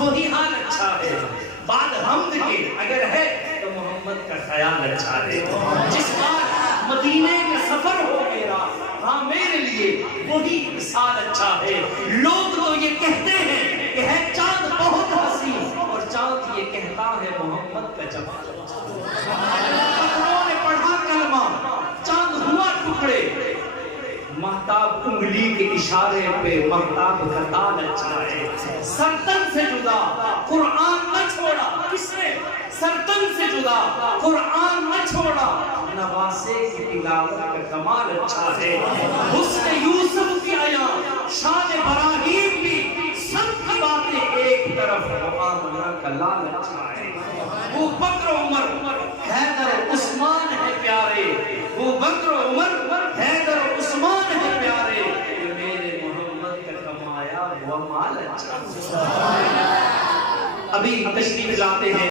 وہی حال اچھا ہے. بعد حمد کے اگر ہے تو محمد کا خیال اچھا ہے. جس بار مدینے کا سفر ہو میرا، ہاں میرے لیے وہی مثال اچھا ہے. لوگ تو یہ کہتے ہیں کہ ہے چاند بہت حسین، اور چاند یہ کہتا ہے محمد کا جمال اچھا ہے. پتھروں نے پڑھا کلمہ، چاند ہوا ٹکڑے، مہتاب انگلی کے اشارے پہ مہتاب کا تال اچھا ہے. سرتن سے جدا قرآن نہ چھوڑا، کس نے؟ سرتن سے جدا قرآن نہ چھوڑا، نواسے کی تلاوت کا کمال اچھا ہے. حسن یوسف کی عیاں، شان ابراہیم بھی، سب کی باتیں ایک طرف، آمنہ کا لال اچھا ہے. وہ بکر عمر حیدر عثمان ہے پیارے، وہ بکر عمر حیدر عثمان ہے پیارے، میرے محمد کا کمایا ہوا مال اچھا. ابھی تشریف لاتے ہیں